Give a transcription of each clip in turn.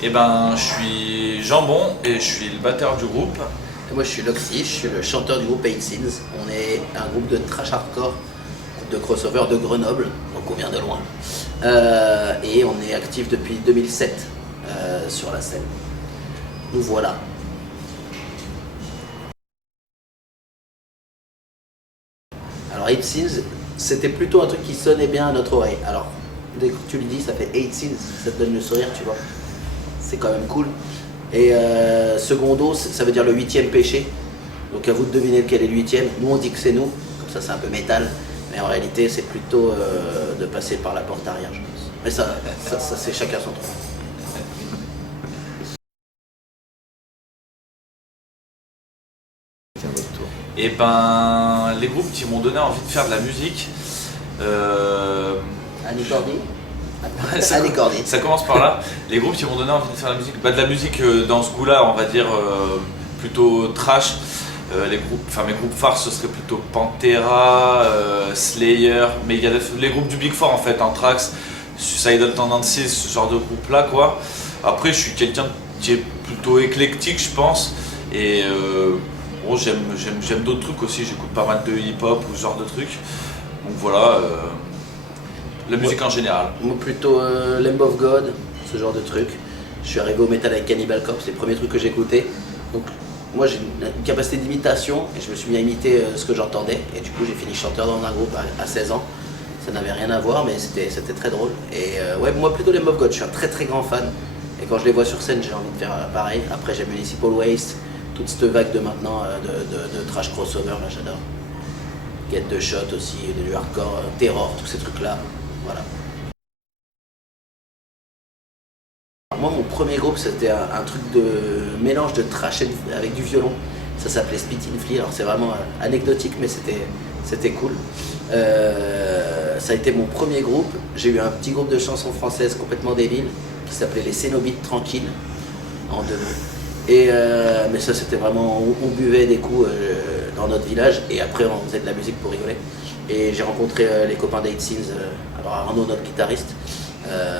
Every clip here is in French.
Eh ben, je suis Jambon et je suis le batteur du groupe. Et moi je suis Loxy, je suis le chanteur du groupe Eight Sins. On est un groupe de trash hardcore, groupe de crossover de Grenoble, donc on vient de loin. Et on est actif depuis 2007 sur la scène. Nous voilà. Alors Eight Sins, c'était plutôt un truc qui sonnait bien à notre oreille. Alors, dès que tu le dis, ça fait Eight Sins, ça te donne le sourire, tu vois. C'est quand même cool. Et secondo, ça veut dire le 8e péché. Donc à vous de deviner lequel est le 8e. Nous on dit que c'est nous, comme ça c'est un peu métal. Mais en réalité c'est plutôt de passer par la porte arrière, je pense. Mais ça c'est chacun son truc. Tiens, votre tour. Et ben, les groupes qui m'ont donné envie de faire de la musique. Annie Cordy. Ça, Annie Cordy. ça commence par là. Les groupes qui m'ont donné envie de faire de la musique dans ce goût-là, on va dire plutôt trash. Mes groupes phares, ce serait plutôt Pantera, Slayer, Megadeth, les groupes du Big Four en fait, Anthrax, Suicidal Tendencies, ce genre de groupe-là quoi. Après, je suis quelqu'un qui est plutôt éclectique, je pense, et bon, j'aime d'autres trucs aussi. J'écoute pas mal de hip-hop ou ce genre de trucs. Donc voilà. La musique en général. Moi plutôt Lamb of God, ce genre de truc. Je suis arrivé au métal avec Cannibal Corpse, c'est les premiers trucs que j'écoutais. Donc moi j'ai une capacité d'imitation et je me suis mis à imiter ce que j'entendais. Et du coup j'ai fini chanteur dans un groupe à 16 ans. Ça n'avait rien à voir mais c'était très drôle. Et ouais, moi plutôt Lamb of God, je suis un très très grand fan. Et quand je les vois sur scène j'ai envie de faire pareil. Après j'aime Municipal Waste, toute cette vague de maintenant de trash crossover, là j'adore. Get the Shot aussi, du hardcore, Terror, tous ces trucs là. Voilà. Moi, mon premier groupe, c'était un truc de mélange de trash avec du violon. Ça s'appelait Spittin' Flea. Alors, c'est vraiment anecdotique, mais c'était cool. Ça a été mon premier groupe. J'ai eu un petit groupe de chansons françaises complètement débiles qui s'appelait les Cénobites Tranquilles, en deux mots. Mais ça, c'était vraiment. On buvait des coups dans notre village et après, on faisait de la musique pour rigoler. Et j'ai rencontré les copains d'Eight Sins. Alors Arnaud, notre guitariste,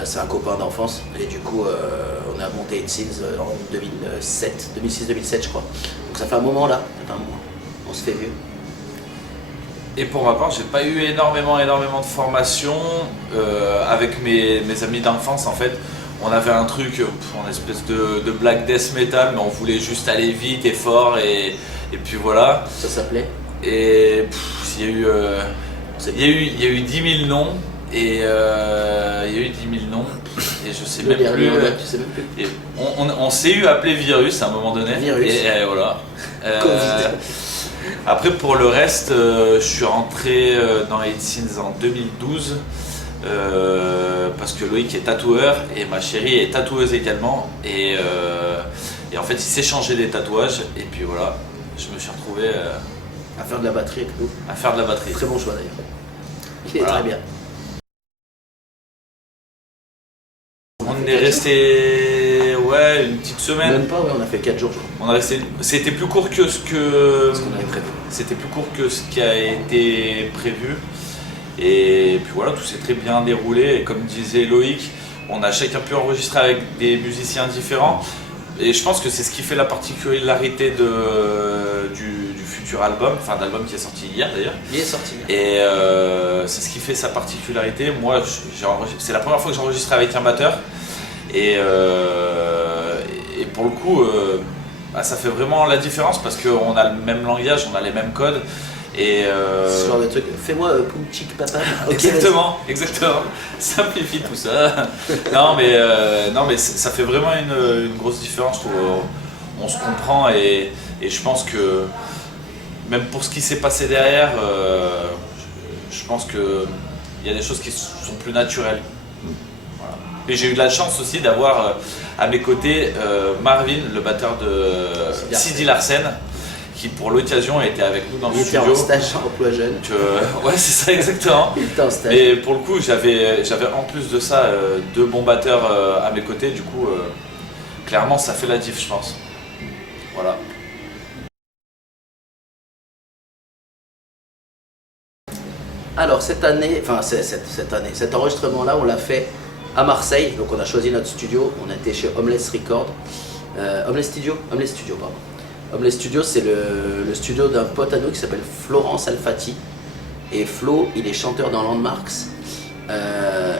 c'est un copain d'enfance. Et du coup, on a monté Eight Sins en 2006-2007 je crois. Donc ça fait un moment là, on se fait vieux. Et pour ma part, j'ai pas eu énormément de formation avec mes amis d'enfance en fait. On avait un truc, une espèce de black death metal, mais on voulait juste aller vite et fort et puis voilà. Ça s'appelait Et il y a eu 10 000 noms et je sais même plus. Tu sais même plus. Et on s'est eu appelé Virus à un moment donné. Virus. Et voilà. Covid. Après pour le reste, je suis rentré dans Eight Sins en 2012 parce que Loïc est tatoueur et ma chérie est tatoueuse également et en fait il s'échangeait des tatouages et puis voilà, je me suis retrouvé À faire de la batterie avec nous. à faire de la batterie. Très bon choix d'ailleurs. Il est Voilà. très bien. On est resté une petite semaine. Même pas, ouais, on a fait 4 jours je crois. On a resté. C'était plus court que ce que. Ce qu'on avait prévu. C'était plus court que ce qui a été prévu. Et puis voilà, tout s'est très bien déroulé. Et comme disait Loïc, on a chacun pu enregistrer avec des musiciens différents. Et je pense que c'est ce qui fait la particularité du futur album, enfin d'album qui est sorti hier d'ailleurs. Il est sorti. Et c'est ce qui fait sa particularité. Moi, c'est la première fois que j'enregistre avec un batteur. Et pour le coup, ça fait vraiment la différence parce qu'on a le même langage, on a les mêmes codes. Et Ce genre de truc. Fais-moi Poum Chick Papa. Ok, exactement. Simplifie tout ça. non mais ça fait vraiment une grosse différence. Je trouve. On se comprend et je pense que même pour ce qui s'est passé derrière, je pense que il y a des choses qui sont plus naturelles. Voilà. Et j'ai eu de la chance aussi d'avoir à mes côtés Marvin, le batteur de Sidi Larsen, qui pour l'occasion était avec nous dans le Il était studio. en stage emploi jeune. Donc, ouais, c'est ça exactement. Il était en stage. Et pour le coup, j'avais en plus de ça deux bons batteurs à mes côtés. Du coup, clairement, ça fait la diff, je pense. Voilà. Alors cette année, enfin cette année, cet enregistrement-là, on l'a fait à Marseille. Donc on a choisi notre studio, on a été chez Homeless Record. Homeless Studio, pardon. Homeless Studio, c'est le studio d'un pote à nous qui s'appelle Florence Alfati. Et Flo, il est chanteur dans Landmarks.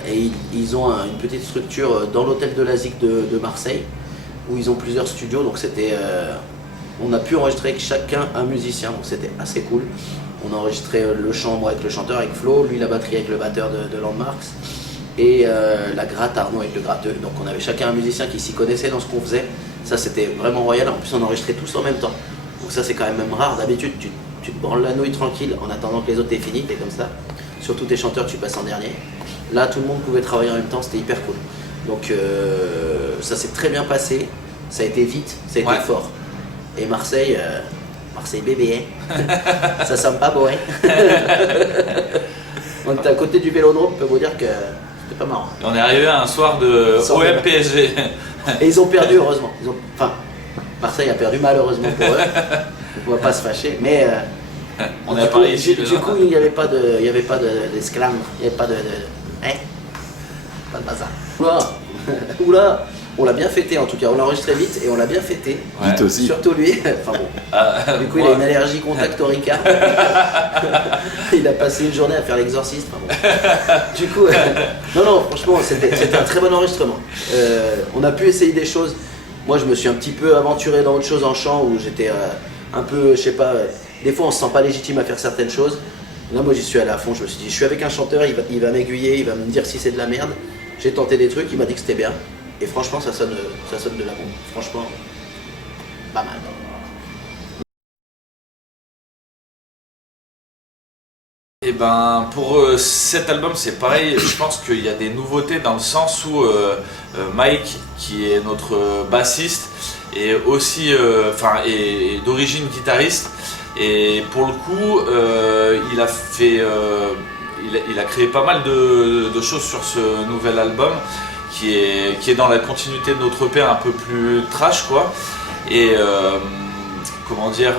Et ils ont une petite structure dans l'hôtel de la ZIC de Marseille, où ils ont plusieurs studios. Donc on a pu enregistrer avec chacun un musicien, donc c'était assez cool. On a enregistré le chant moi avec le chanteur, avec Flo, lui la batterie avec le batteur de Landmarks, et la gratte Arnaud avec le gratteux. Donc on avait chacun un musicien qui s'y connaissait dans ce qu'on faisait. Ça c'était vraiment royal, en plus on enregistrait tous en même temps. Donc ça c'est quand même rare, d'habitude tu te branles la nouille tranquille en attendant que les autres aient fini, t'es comme ça. Surtout tes chanteurs tu passes en dernier. Là tout le monde pouvait travailler en même temps, c'était hyper cool. Donc ça s'est très bien passé, ça a été vite, ça a été fort. Et Marseille bébé, hein. Ça sent pas beau, hein. On était à côté du Vélodrome, je peux vous dire que c'était pas marrant. On est arrivé à un soir de OM PSG. Et ils ont perdu heureusement. Enfin, Marseille a perdu malheureusement pour eux. Donc on va pas se fâcher, mais on est à Paris ici. Du coup, il n'y avait pas d'esclaves, il n'y avait pas de hein, pas de bazar. Oula, on l'a bien fêté en tout cas, on l'a enregistré vite et on l'a bien fêté. Vite aussi. Surtout lui, enfin bon. Du coup, il a une allergie contact au Ricard. Il a passé une journée à faire l'exorciste. Enfin bon. Du coup, non, franchement, c'était un très bon enregistrement. On a pu essayer des choses. Moi, je me suis un petit peu aventuré dans autre chose en chant où j'étais un peu, je sais pas, des fois on se sent pas légitime à faire certaines choses. Là, moi, j'y suis allé à fond. Je me suis dit, je suis avec un chanteur, il va m'aiguiller, il va me dire si c'est de la merde. J'ai tenté des trucs, il m'a dit que c'était bien. Et franchement, ça sonne de la bombe. Franchement, pas mal. Et ben pour cet album c'est pareil, je pense qu'il y a des nouveautés dans le sens où Mike qui est notre bassiste est aussi est d'origine guitariste et pour le coup il a créé pas mal de choses sur ce nouvel album qui est dans la continuité de notre EP un peu plus trash quoi et comment dire,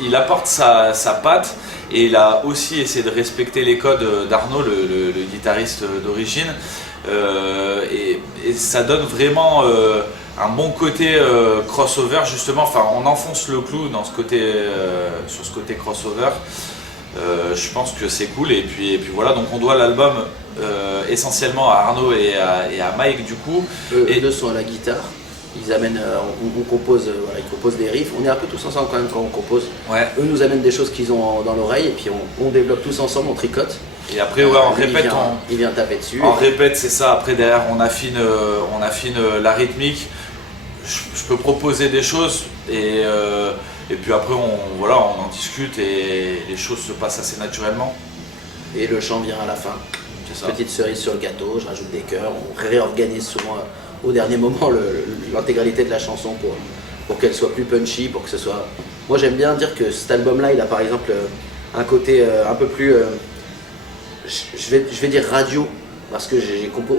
il apporte sa patte. Et il a aussi essayé de respecter les codes d'Arnaud, le guitariste d'origine. Et ça donne vraiment un bon côté crossover, justement. Enfin, on enfonce le clou dans sur ce côté crossover. Je pense que c'est cool. Et puis voilà, donc on doit l'album essentiellement à Arnaud et à Mike, du coup. Les deux sont à la guitare. Ils amènent, on compose, ils composent des riffs. On est un peu tous ensemble quand même quand on compose. Ouais. Eux nous amènent des choses qu'ils ont dans l'oreille et puis on développe tous ensemble, on tricote. Et après, on répète. Il vient taper dessus. On répète, c'est ça. Après, derrière, on affine la rythmique. Je peux proposer des choses et puis après, on en discute et les choses se passent assez naturellement. Et le chant vient à la fin. C'est ça. Petite cerise sur le gâteau, je rajoute des chœurs. On réorganise souvent au dernier moment l'intégralité de la chanson pour qu'elle soit plus punchy, pour que ce soit... Moi j'aime bien dire que cet album-là, il a par exemple un côté un peu plus, je vais dire radio, parce que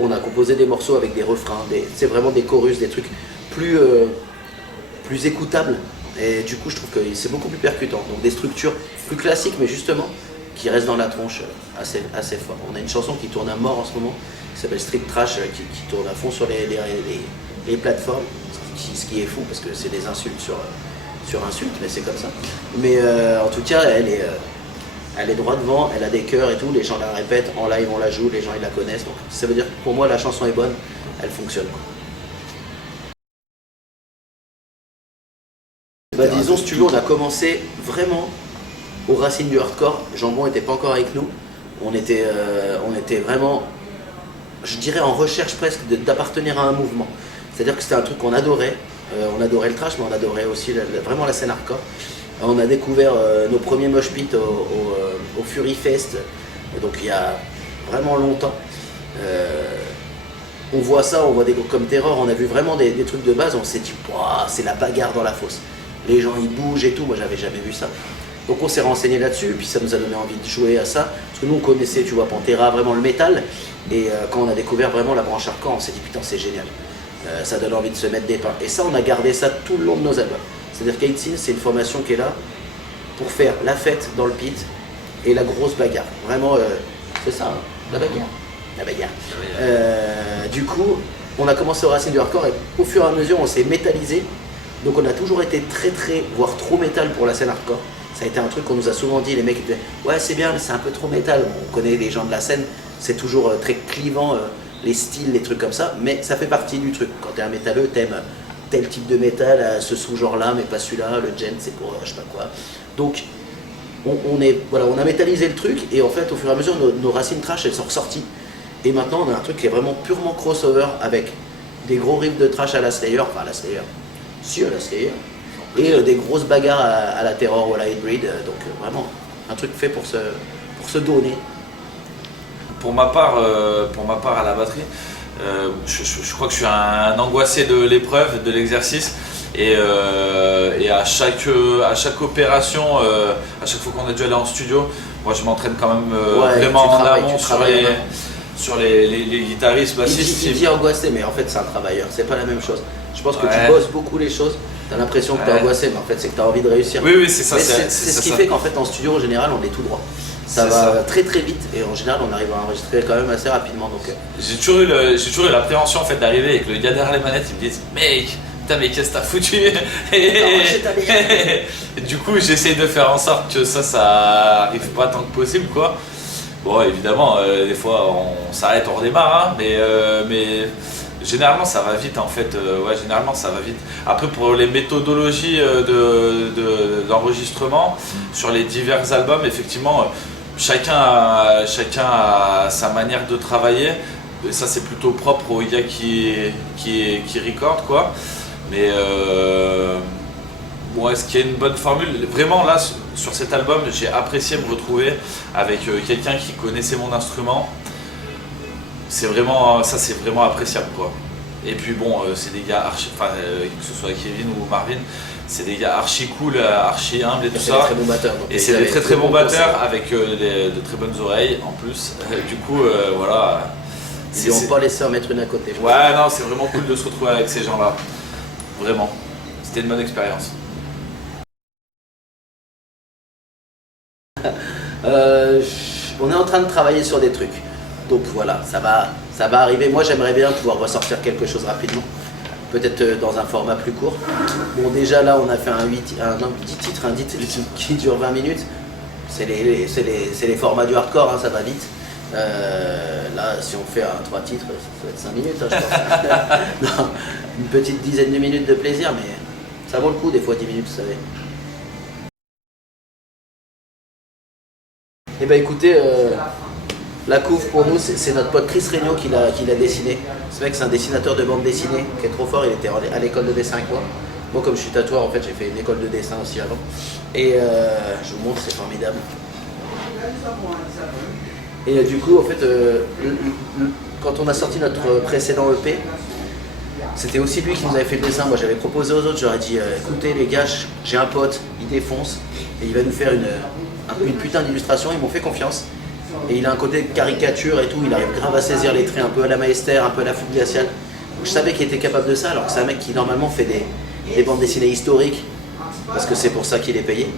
on a composé des morceaux avec des refrains, c'est vraiment des chorus, des trucs plus écoutables, et du coup je trouve que c'est beaucoup plus percutant, donc des structures plus classiques, mais justement qui restent dans la tronche assez fort. On a une chanson qui tourne à mort en ce moment, qui s'appelle Street Trash, qui tourne à fond sur les plateformes, ce qui est fou parce que c'est des insultes sur insultes, mais c'est comme ça. Mais en tout cas, elle est droit devant, elle a des chœurs et tout, les gens la répètent, en live on la joue, les gens ils la connaissent, donc ça veut dire que pour moi la chanson est bonne, elle fonctionne. Disons, si tu veux, on a commencé vraiment aux racines du hardcore. Jambon n'était pas encore avec nous, on était vraiment, je dirais, en recherche presque d'appartenir à un mouvement. C'est-à-dire que c'était un truc qu'on adorait. On adorait le trash, mais on adorait aussi vraiment la scène hardcore. On a découvert nos premiers mosh pits au Fury Fest, donc il y a vraiment longtemps. On voit ça, on voit des groupes comme Terror, on a vu vraiment des trucs de base, on s'est dit, c'est la bagarre dans la fosse. Les gens ils bougent et tout, moi j'avais jamais vu ça. Donc on s'est renseigné là-dessus, et puis ça nous a donné envie de jouer à ça. Parce que nous on connaissait, tu vois, Pantera, vraiment le métal. Et quand on a découvert vraiment la branche hardcore, on s'est dit putain c'est génial. Ça donne envie de se mettre des pains. Et ça on a gardé ça tout le long de nos albums. C'est-à-dire qu'Aitsin c'est une formation qui est là pour faire la fête dans le pit et la grosse bagarre. Vraiment, c'est ça, hein, la bagarre. La bagarre. Du coup, on a commencé au Racine du hardcore et au fur et à mesure, on s'est métallisé. Donc on a toujours été très, voire trop métal pour la scène hardcore. Ça a été un truc qu'on nous a souvent dit, les mecs disaient ouais c'est bien mais c'est un peu trop métal. Bon, on connaît les gens de la scène, c'est toujours très clivant, les styles, les trucs comme ça, mais ça fait partie du truc. Quand t'es un métalleux, t'aimes tel type de métal, ce sous-genre là, mais pas celui-là, le gent c'est pour je sais pas quoi. Donc on a métallisé le truc et en fait au fur et à mesure nos racines trash elles sont ressorties. Et maintenant on a un truc qui est vraiment purement crossover avec des gros riffs de trash à la Slayer, enfin à la Slayer, à la Slayer, et des grosses bagarres à la Terror ou à la Hybrid, donc vraiment un truc fait pour se donner. Pour ma part à la batterie, je crois que je suis un angoissé de l'épreuve, de l'exercice. Et à chaque opération, à chaque fois qu'on a dû aller en studio, moi je m'entraîne quand même vraiment en amont sur les guitaristes, bassistes. Il dit angoissé, mais en fait c'est un travailleur, c'est pas la même chose. Je pense que tu bosses beaucoup les choses, t'as l'impression que t'es angoissé, mais en fait c'est que t'as envie de réussir. Oui, c'est ça. C'est ce qui fait qu'en fait en studio en général on est tout droit. Ça va très vite et en général on arrive à enregistrer quand même assez rapidement. J'ai toujours eu l'appréhension en fait d'arriver avec le gars derrière les manettes, il me dit mec, putain mais qu'est-ce que t'as foutu et du coup j'essaye de faire en sorte que ça arrive pas tant que possible quoi. Bon évidemment des fois on s'arrête, on redémarre hein, mais généralement ça va vite en fait, généralement ça va vite. Après pour les méthodologies d'enregistrement sur les divers albums, effectivement chacun a sa manière de travailler. Et ça c'est plutôt propre aux gars qui recordent quoi. Mais est-ce qu'il y a une bonne formule? Vraiment là sur cet album j'ai apprécié me retrouver avec quelqu'un qui connaissait mon instrument. C'est vraiment appréciable quoi. Et puis bon c'est des gars que ce soit Kevin ou Marvin, c'est des gars archi cool, archi humbles et tout ça. Très bons batteurs, et c'est des très bons batteurs avec de très bonnes oreilles en plus. Du coup voilà. Ils n'ont pas laissé en mettre une à côté. Ouais non c'est vraiment cool de se retrouver avec ces gens là. Vraiment. C'était une bonne expérience. On est en train de travailler sur des trucs. Donc voilà, ça va arriver. Moi j'aimerais bien pouvoir ressortir quelque chose rapidement. Peut-être dans un format plus court. Bon déjà là on a fait un 10 titres qui dure 20 minutes. C'est les formats du hardcore, hein, ça va vite. Là si on fait un 3 titres, ça va être 5 minutes hein, je pense. Non, une petite dizaine de minutes de plaisir, mais ça vaut le coup des fois 10 minutes vous savez. Eh ben écoutez, la couve pour nous c'est notre pote Chris Regnault qui l'a dessiné. Ce mec c'est un dessinateur de bande dessinée qui est trop fort, il était à l'école de dessin avec moi. Moi comme je suis tatoueur en fait j'ai fait une école de dessin aussi avant. Et je vous montre, c'est formidable. Et du coup en fait quand on a sorti notre précédent EP, c'était aussi lui qui nous avait fait le dessin. Moi j'avais proposé aux autres, j'aurais dit écoutez les gars, j'ai un pote, il défonce et il va nous faire une putain d'illustration, ils m'ont fait confiance. Et il a un côté caricature et tout, il arrive grave à saisir les traits un peu à la Maester, un peu à la Fougue Glaciale. Je savais qu'il était capable de ça, alors que c'est un mec qui normalement fait des bandes dessinées historiques, parce que c'est pour ça qu'il est payé.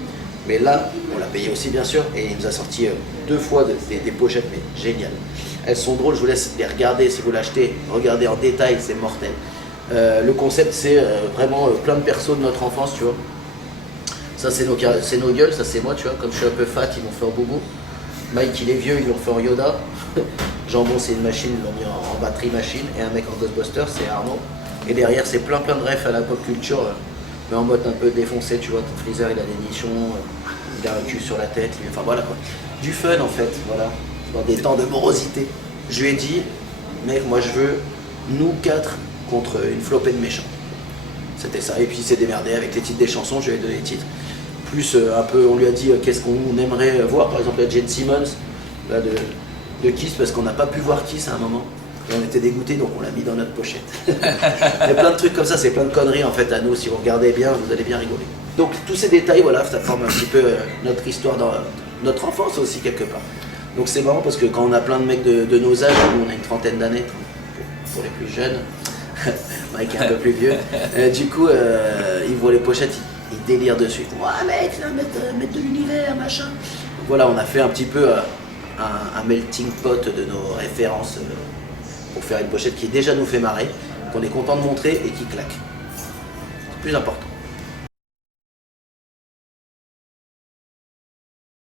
Mais là, on l'a payé aussi bien sûr, et il nous a sorti 2 fois des pochettes, mais géniales. Elles sont drôles, je vous laisse les regarder si vous l'achetez, regardez en détail, c'est mortel. Le concept c'est vraiment plein de persos de notre enfance, tu vois. Ça c'est nos gueules, ça c'est moi, tu vois, comme je suis un peu fat, ils m'ont fait en boubou. Mike il est vieux, ils l'ont fait en Yoda. Jambon c'est une machine, ils l'ont mis en batterie machine. Et un mec en Ghostbusters c'est Arnaud. Et derrière c'est plein de refs à la pop culture, mais en mode un peu défoncé, tu vois. Freezer il a des nichons, il a un cul sur la tête, enfin voilà quoi. Du fun en fait, voilà, dans des temps de morosité. Je lui ai dit, mec moi je veux nous 4 contre une flopée de méchants. C'était ça, et puis il s'est démerdé avec les titres des chansons, je lui ai donné les titres. Plus un peu, on lui a dit qu'est-ce qu'on aimerait voir, par exemple la Gene Simmons là, de Kiss, parce qu'on n'a pas pu voir Kiss à un moment. Et on était dégoûtés, donc on l'a mis dans notre pochette. Il y a plein de trucs comme ça, c'est plein de conneries en fait à nous, si vous regardez bien, vous allez bien rigoler. Donc tous ces détails, voilà, ça forme un petit peu notre histoire dans notre enfance aussi quelque part. Donc c'est marrant parce que quand on a plein de mecs de nos âges, nous on a une trentaine d'années, pour les plus jeunes, Mike est un peu plus vieux, du coup ils voient les pochettes, ils délirent dessus. Ouais mec, mettre de l'univers, machin. Voilà, on a fait un petit peu un melting pot de nos références pour faire une pochette qui déjà nous fait marrer, qu'on est content de montrer et qui claque. C'est plus important.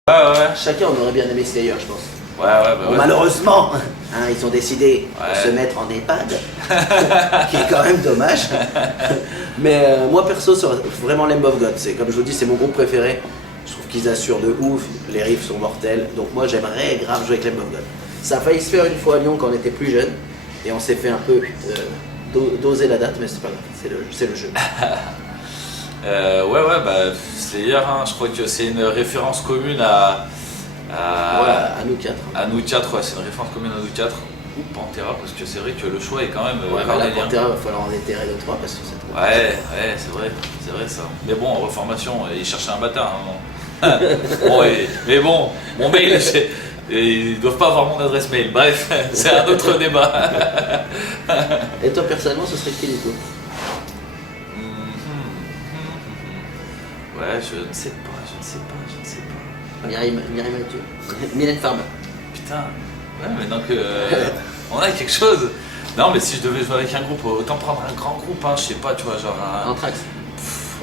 Ouais. Chacun on aurait bien aimé Slayer, je pense. Bah Bon, malheureusement, hein, ils ont décidé de se mettre en EHPAD, qui est quand même dommage. Mais moi perso, c'est vraiment Lamb of God. Comme je vous dis, c'est mon groupe préféré. Je trouve qu'ils assurent de ouf, les riffs sont mortels. Donc moi j'aimerais grave jouer avec Lamb of God. Ça a failli se faire une fois à Lyon quand on était plus jeune. Et on s'est fait un peu doser la date, mais c'est pas grave, c'est le jeu. Bah Slayer, hein, je crois que c'est une référence commune à nous quatre. À nous quatre, ouais, c'est une référence commune à nous quatre. Ou Pantera, parce que c'est vrai que le choix est quand même. Ouais, la Pantera, il va falloir en déterrer 2-3 parce que c'est trop. Ouais, c'est vrai ça. Mais bon, en reformation, il cherchait un bâtard. Hein, bon, mais bon, mon mail, ils doivent pas avoir mon adresse mail. Bref, c'est un autre débat. Et toi, personnellement, ce serait qui du coup? Ouais, je ne sais pas. Mireille Mathieu. Mylène Farmer. Putain, ouais, maintenant que on a quelque chose. Non, mais si je devais jouer avec un groupe, autant prendre un grand groupe, hein, je sais pas, tu vois, genre un. Anthrax.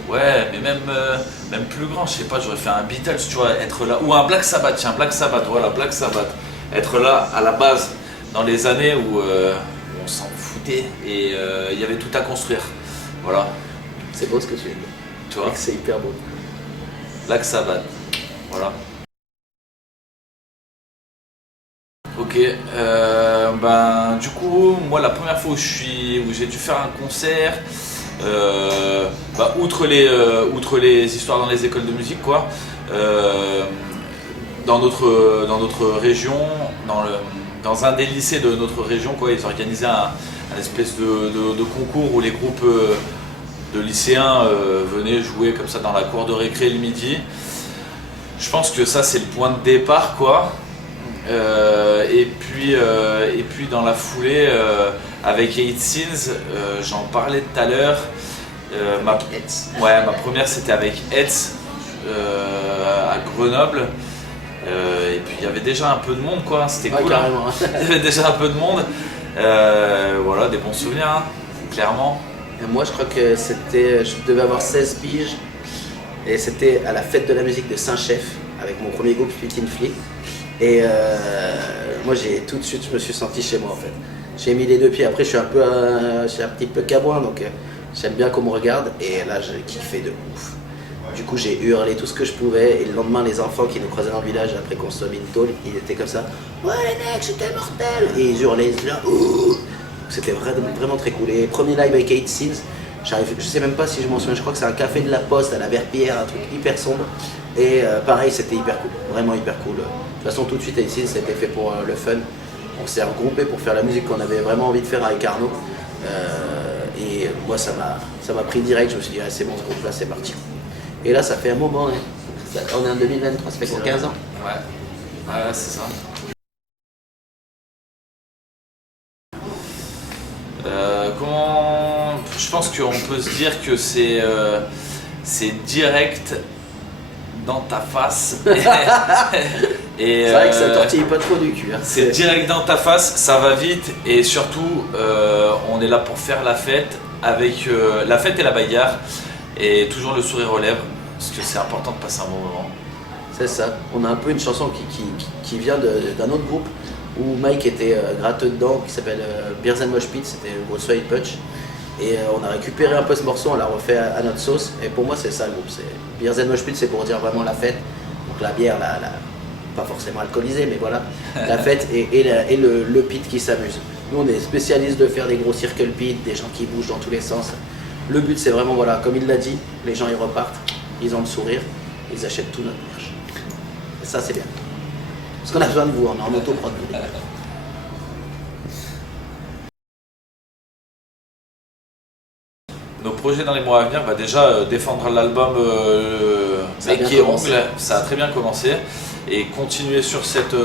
Ouais, mais même plus grand, je sais pas, j'aurais fait un Beatles, tu vois, être là. Ou un Black Sabbath, tiens, Black Sabbath, voilà, Black Sabbath. Être là à la base, dans les années où on s'en foutait et il y avait tout à construire. Voilà. C'est beau ce que tu dis. Tu vois, c'est hyper beau. Black Sabbath. Voilà. Ok, du coup, moi la première fois où j'ai dû faire un concert, outre les histoires dans les écoles de musique, quoi, dans notre région, dans un des lycées de notre région, quoi, ils organisaient un espèce de concours où les groupes de lycéens venaient jouer comme ça dans la cour de récré le midi. Je pense que ça c'est le point de départ, quoi. Et puis dans la foulée avec 8 Sins, j'en parlais tout à l'heure. Ma première c'était avec Hetz à Grenoble. Et puis il y avait déjà un peu de monde, quoi, c'était cool. Carrément. Il y avait déjà un peu de monde. Voilà, des bons souvenirs, hein, clairement. Et moi je crois que je devais avoir 16 piges. Et c'était à la fête de la musique de Saint-Chef avec mon premier groupe Spitin Fleet. Et moi tout de suite je me suis senti chez moi en fait. J'ai mis les deux pieds, après je suis un petit peu cabouin donc j'aime bien qu'on me regarde et là j'ai kiffé de ouf. Du coup j'ai hurlé tout ce que je pouvais et le lendemain les enfants qui nous croisaient dans le village après qu'on soit mis une tôle, ils étaient comme ça. Ouais les mecs c'était mortel. Et ils hurlaient, ils disaient ouh. C'était vraiment très cool. Et premier live avec 8 Sins, je sais même pas si je m'en souviens, je crois que c'est un café de la Poste à la Verpillière, un truc hyper sombre. Et pareil, c'était hyper cool, vraiment hyper cool. De toute façon, tout de suite, ici, ça a été fait pour le fun. On s'est regroupé pour faire la musique qu'on avait vraiment envie de faire avec Arnaud. Et moi, ça m'a pris direct, je me suis dit, ah, c'est bon, ce groupe-là, c'est parti. Et là, ça fait un moment, hein. On est en 2023, ça fait quoi, 15 ans? Ouais, c'est ça. Je pense qu'on peut se dire que c'est direct dans ta face. C'est vrai que ça tortille pas trop du cul. Hein. C'est direct dans ta face, ça va vite et surtout on est là pour faire la fête avec la fête et la bagarre et toujours le sourire aux lèvres parce que c'est important de passer un bon moment. C'est ça, on a un peu une chanson qui vient d'un autre groupe où Mike était gratteux dedans qui s'appelle Beers and Mosh Pit, c'était le gros Sweat Punch. Et on a récupéré un peu ce morceau, on l'a refait à notre sauce. Et pour moi, c'est ça le groupe. Beers and Mosh Pit, c'est pour dire vraiment la fête. Donc la bière, pas forcément alcoolisée, mais voilà, la fête et le pit qui s'amuse. Nous, on est spécialistes de faire des gros circle pit, des gens qui bougent dans tous les sens. Le but, c'est vraiment, voilà, comme il l'a dit, les gens ils repartent, ils ont le sourire, ils achètent tout notre merch. Et ça, c'est bien. Parce qu'on a besoin de vous, on est en auto-prod. Nos projets dans les mois à venir, déjà défendre l'album Bec et Ongle, ça a très bien commencé, et continuer sur cette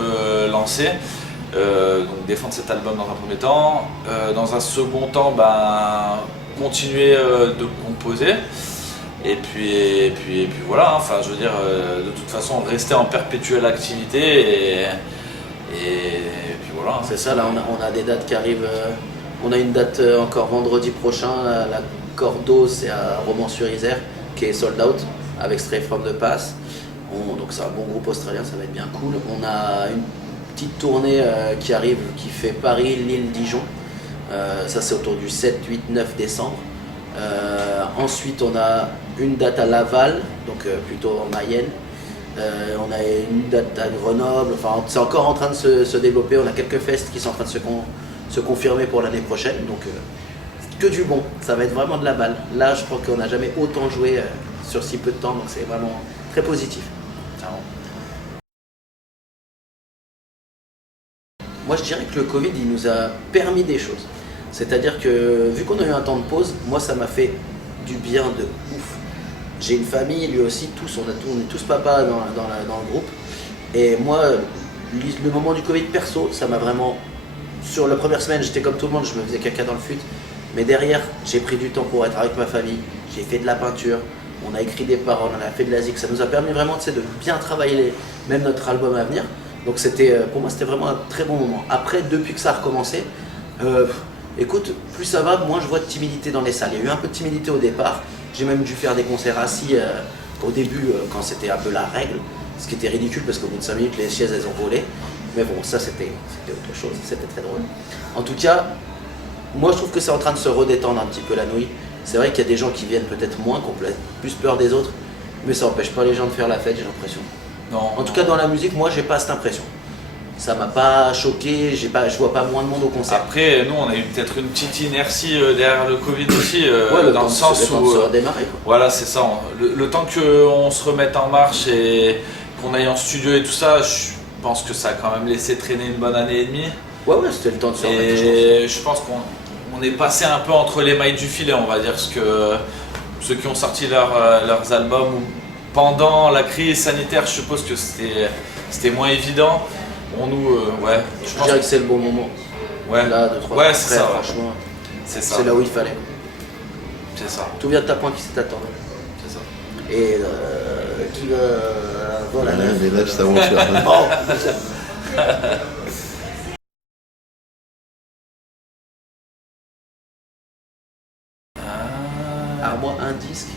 lancée, donc défendre cet album dans un premier temps, dans un second temps continuer de composer, et puis voilà, hein, enfin je veux dire, de toute façon rester en perpétuelle activité, et puis puis voilà. Hein. C'est ça, là on a des dates qui arrivent. On a une date encore vendredi prochain, la Cordo, c'est à Romans-sur-Isère, qui est sold out avec Stray from the Pass. Donc c'est un bon groupe australien, ça va être bien cool. On a une petite tournée qui arrive, qui fait Paris, Lille, Dijon. Ça c'est autour du 7, 8, 9 décembre. Ensuite on a une date à Laval, donc plutôt en Mayenne. On a une date à Grenoble, enfin c'est encore en train de se développer. On a quelques fests qui sont en train de se confirmer pour l'année prochaine. Donc que du bon, ça va être vraiment de la balle. Là je crois qu'on n'a jamais autant joué sur si peu de temps, donc c'est vraiment très positif. Moi je dirais que le Covid il nous a permis des choses. C'est-à-dire que vu qu'on a eu un temps de pause, moi ça m'a fait du bien de ouf. J'ai une famille, lui aussi, on est tous papas dans le groupe. Et moi, le moment du Covid perso, ça m'a vraiment... Sur la première semaine, j'étais comme tout le monde, je me faisais caca dans le fut. Mais derrière, j'ai pris du temps pour être avec ma famille. J'ai fait de la peinture, on a écrit des paroles, on a fait de la zik. Ça nous a permis vraiment de bien travailler même notre album à venir. Donc pour moi, c'était vraiment un très bon moment. Après, depuis que ça a recommencé, écoute, plus ça va, moins je vois de timidité dans les salles. Il y a eu un peu de timidité au départ. J'ai même dû faire des concerts assis au début quand c'était un peu la règle. Ce qui était ridicule parce qu'au bout de 5 minutes, les chaises elles ont volé. Mais bon, ça c'était autre chose, c'était très drôle. En tout cas, moi je trouve que c'est en train de se redétendre un petit peu la nouille. C'est vrai qu'il y a des gens qui viennent peut-être moins, qui ont plus peur des autres. Mais ça n'empêche pas les gens de faire la fête, j'ai l'impression. En tout cas, dans la musique, moi j'ai pas cette impression. Ça m'a pas choqué, je vois pas moins de monde au concert. Après, nous, on a eu peut-être une petite inertie derrière le Covid aussi, dans le sens où... se redémarrer, quoi. Voilà, c'est ça. Le temps qu'on se remette en marche et qu'on aille en studio et tout ça, je pense que ça a quand même laissé traîner une bonne année et demie. Ouais, c'était le temps de se remettre. Et je pense qu'on est passé un peu entre les mailles du filet, on va dire, parce que ceux qui ont sorti leurs albums pendant la crise sanitaire, je suppose que c'était moins évident. Bon, nous, je dirais que c'est le bon moment. Ouais, là, 2-3 ans après, c'est ça, franchement, c'est là où il fallait. C'est ça. Tout vient de ta point qui s'est attendu. C'est ça. Et qui va. Voilà. Ouais, mais là, ça va faire. Alors, moi, un disque,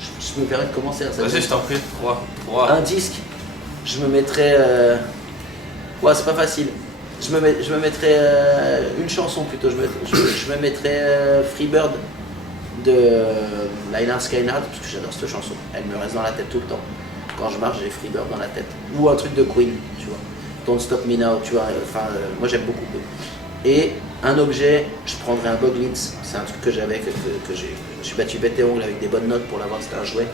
je me permets de commencer à ça. Vas-y, je t'en prie. 3. Un disque, je me mettrais. Ouais, c'est pas facile. Je me mettrais une chanson plutôt. Je me mettrais Freebird de Lynyrd Skynyrd, parce que j'adore cette chanson. Elle me reste dans la tête tout le temps. Quand je marche, j'ai Freebird dans la tête. Ou un truc de Queen, tu vois. Don't Stop Me Now, tu vois. Moi j'aime beaucoup. Et un objet, je prendrais un Boglins. C'est un truc que j'avais, que je suis battu bête et ongle avec des bonnes notes pour l'avoir. C'était un jouet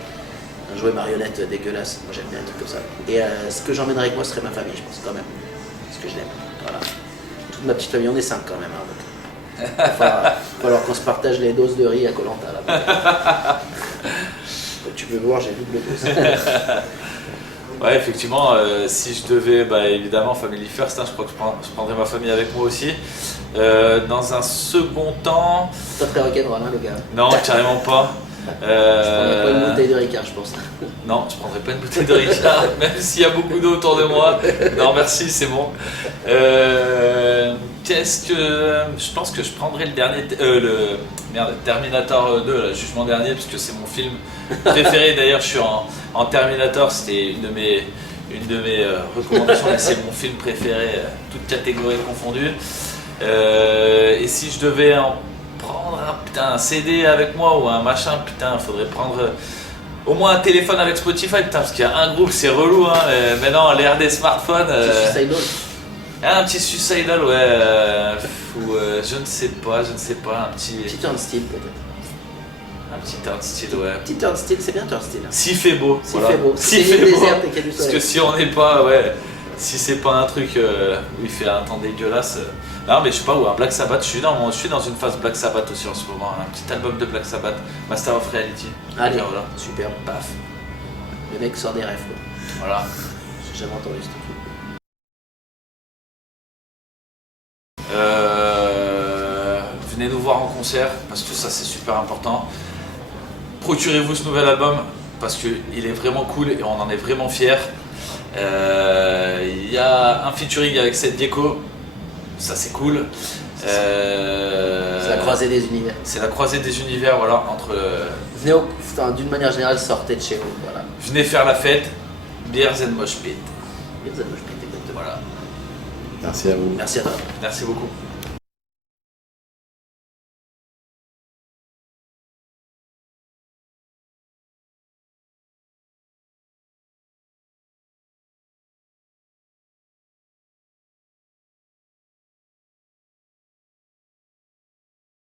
marionnette dégueulasse. Moi j'aime bien un truc comme ça. Et ce que j'emmènerais avec moi, ce serait ma famille, je pense, quand même. Parce que je l'aime. Voilà. Toute ma petite famille, on est 5 quand même. Hein, donc. Il va falloir qu'on se partage les doses de riz à Koh Lanta là. Comme tu peux voir, j'ai double dose. Ouais, effectivement, si je devais, évidemment, Family First, hein, je crois que je prendrais ma famille avec moi aussi. Dans un second temps... Pas très rock'n'roll, hein, le gars. Non, carrément pas. Je prendrais pas une bouteille de Ricard, je pense. Non, je prendrais pas une bouteille de Ricard, même s'il y a beaucoup d'eau autour de moi. Non, merci, c'est bon. Je pense que je prendrais le dernier, Terminator 2, le Jugement Dernier, parce que c'est mon film préféré. D'ailleurs, je suis en Terminator, c'était une de mes recommandations, et c'est mon film préféré, toutes catégories confondues. Et si je devais en prendre un CD avec moi ou un machin, il faudrait prendre au moins un téléphone avec Spotify, parce qu'il y a un groupe, c'est relou, hein, maintenant l'ère des smartphones. Un petit Suicidal, ouais, ou je ne sais pas, un petit... Petit Turnstile peut-être. Un petit Turnstile, ouais. Petit Turnstile, c'est bien Turnstile. S'il fait beau. S'il fait beau. S'il fait beau. Déserte et qu'il y a du soleil. Parce que si on n'est pas, si c'est pas un truc où il fait un temps dégueulasse. Non, mais je sais pas où, un Black Sabbath, je suis dans une phase Black Sabbath aussi en ce moment. Un petit album de Black Sabbath, Master of Reality. Allez, voilà. Super, paf. Le mec sort des rêves, quoi. Voilà. J'ai jamais entendu ce truc. Venez nous voir en concert, parce que ça c'est super important. Procurez-vous ce nouvel album, parce qu'il est vraiment cool et on en est vraiment fiers. Il y a un featuring avec Seth Gecko, ça c'est cool. C'est la croisée des univers. C'est la croisée des univers, voilà, entre. D'une manière générale, sortez de chez vous. Voilà. Venez faire la fête, Beers and Mosh Pit. Exactement. Voilà. Merci à vous. Merci à toi. Merci beaucoup.